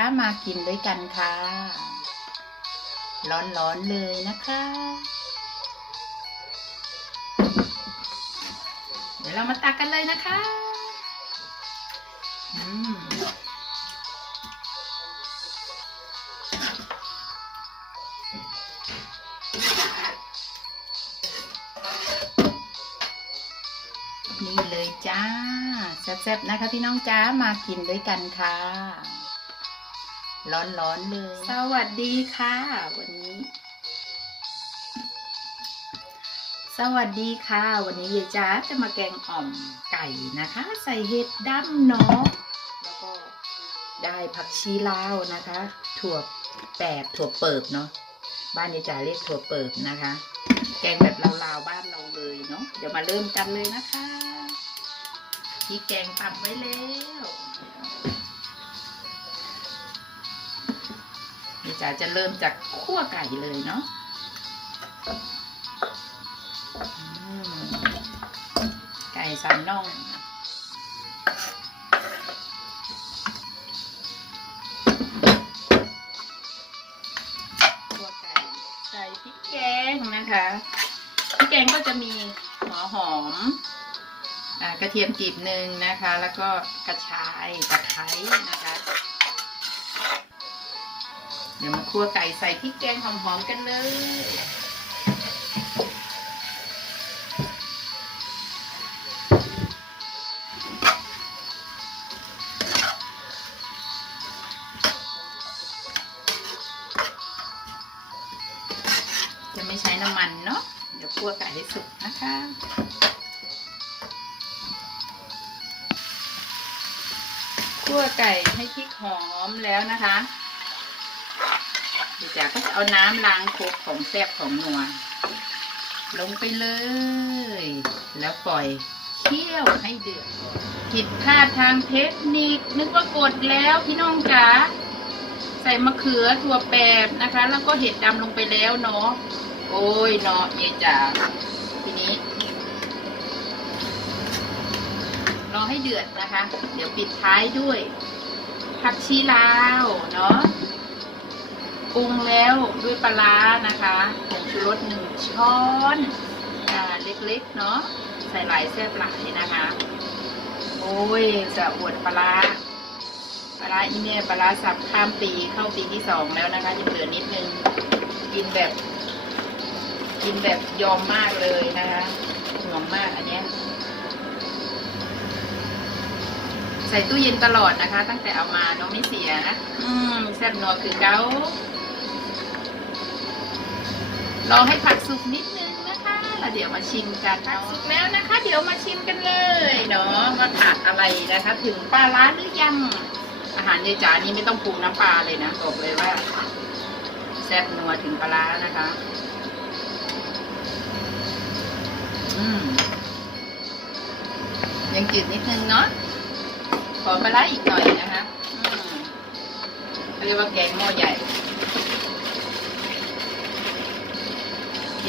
คะมากินด้วยกันค่ะ ร้อนๆเลยนะคะ เดี๋ยวเรามาตักกันเลยนะคะอืมนี่เลยจ้าแซ่บๆนะคะพี่น้องจ้ามากินด้วยกันค่ะ ร้อนๆเลย สวัสดีค่ะ วันนี้ สวัสดีค่ะ วันนี้ยายจ้าจะมาแกงอ่อมไก่นะคะ ใส่เห็ดดำเนาะแล้วก็ได้ผักชีลาวนะคะ ถั่วแปบถั่วเปิบเนาะบ้านยายจ๋าเรียกถั่วเปิบนะคะ แกงแบบลาวๆบ้านเราเลยเนาะเดี๋ยวมาเริ่มกันเลยนะคะพริกแกงตำไว้แล้ว นี่จ๋าจะเริ่มจากคั่วไก่เลยเนาะไก่สันน่องคั่วไก่ใส่พริกแกงนะคะพริกแกงก็จะมีหัวหอมอกระเทียมจีบหนึ่งนะคะ แล้วก็กระชายตะไคร้นะคะ เดี๋ยวมาคั่วไก่ใส่พริกแกงหอมๆกันเลยจะไม่ใช้น้ำมันเนาะ เดี๋ยวคั่วไก่ให้สุกนะคะ คั่วไก่ให้พริกหอมแล้วนะคะ จ๋าก็จะเอาน้ำล้างโคกของแซ่บของนัวลงไปเลย แล้วปล่อยเคี่ยวให้เดือดผิดพลาดทางเทคนิค นึกว่ากดแล้วพี่น้องจ๋าใส่มะเขือถั่วแปบนะคะ แล้วก็เห็ดดำลงไปแล้วเนาะโอ้ยเนาะเยจ๋าทีนี้รอให้เดือดนะคะ เดี๋ยวปิดท้ายด้วยผักชีลาวเนาะ ปรุงแล้วด้วยปลาร้านะคะผงชูรสหนึ่งช้อนอ่าเล็กๆเนาะใส่หลายแซ่บหลายนะคะ โอ้ยจะอวดปลาร้าปลาร้าอีเม่ปลาร้าสับข้ามปีเข้าปีที่สองแล้วนะคะยังเหลือนิดนึงกินแบบกินแบบยอมมากเลยนะคะหอมมากอันเนี้ยใส่ตู้เย็นตลอดนะคะ ตั้งแต่เอามาเนาะไม่เสียนะอืมแซ่บนัวคือเก้า รอให้ผักสุกนิดนึงนะคะแล้วเดี๋ยวมาชิมกันผักสุกแล้วนะคะ เดี๋ยวมาชิมกันเลยเนาะว่าผัดอะไรนะคะ ถึงปลาร้าหรือยัง อาหารยายจ๋านี่ไม่ต้องปรุงน้ำปลาเลยนะบอกเลยว่าแซ่บนัวถึงปลาร้านะคะ อืมยังจืดนิดนึงเนาะขอปลาร้าอีกหน่อยนะคะเขาเรียกว่าแกงหม้อใหญ่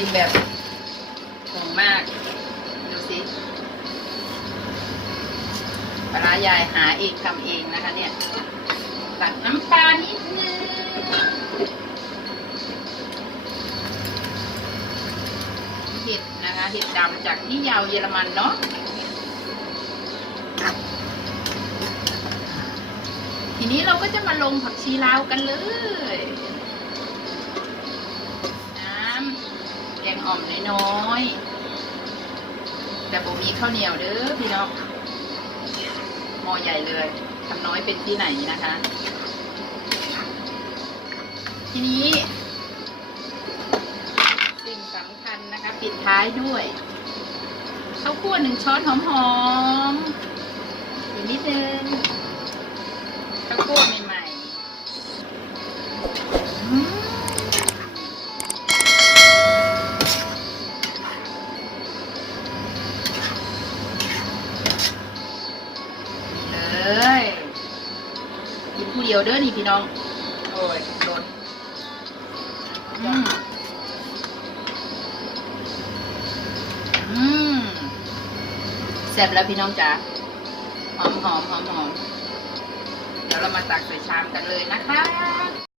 กินแบบหอมมาก ดูสิปลาร้ายายหาเองทำเองนะคะ เนี่ย ตักน้ำปลานิดนึงเห็ดนะคะ เห็ดดำจากที่ยาวเยอรมันเนาะทีนี้เราก็จะมาลงผักชีลาวกันเลย งอ่อมน้อยๆ แต่ผมมีข้าวเหนียวเด้อพี่น้องหม้อใหญ่เลยทำน้อยเป็นที่ไหนนะคะ ทีนี้ สิ่งสำคัญนะคะ ปิดท้ายด้วยข้าวคั่วหนึ่งช้อนหอมๆอีกนิดนึง ดียวเด้อนี่พี่น้อง โอ้ยโดนอืมอืมแซ่บแล้วพี่น้องจ๋าหอมหอมหอมหอมเดี๋ยวเรามาตักใส่ชามกันเลยนะคะ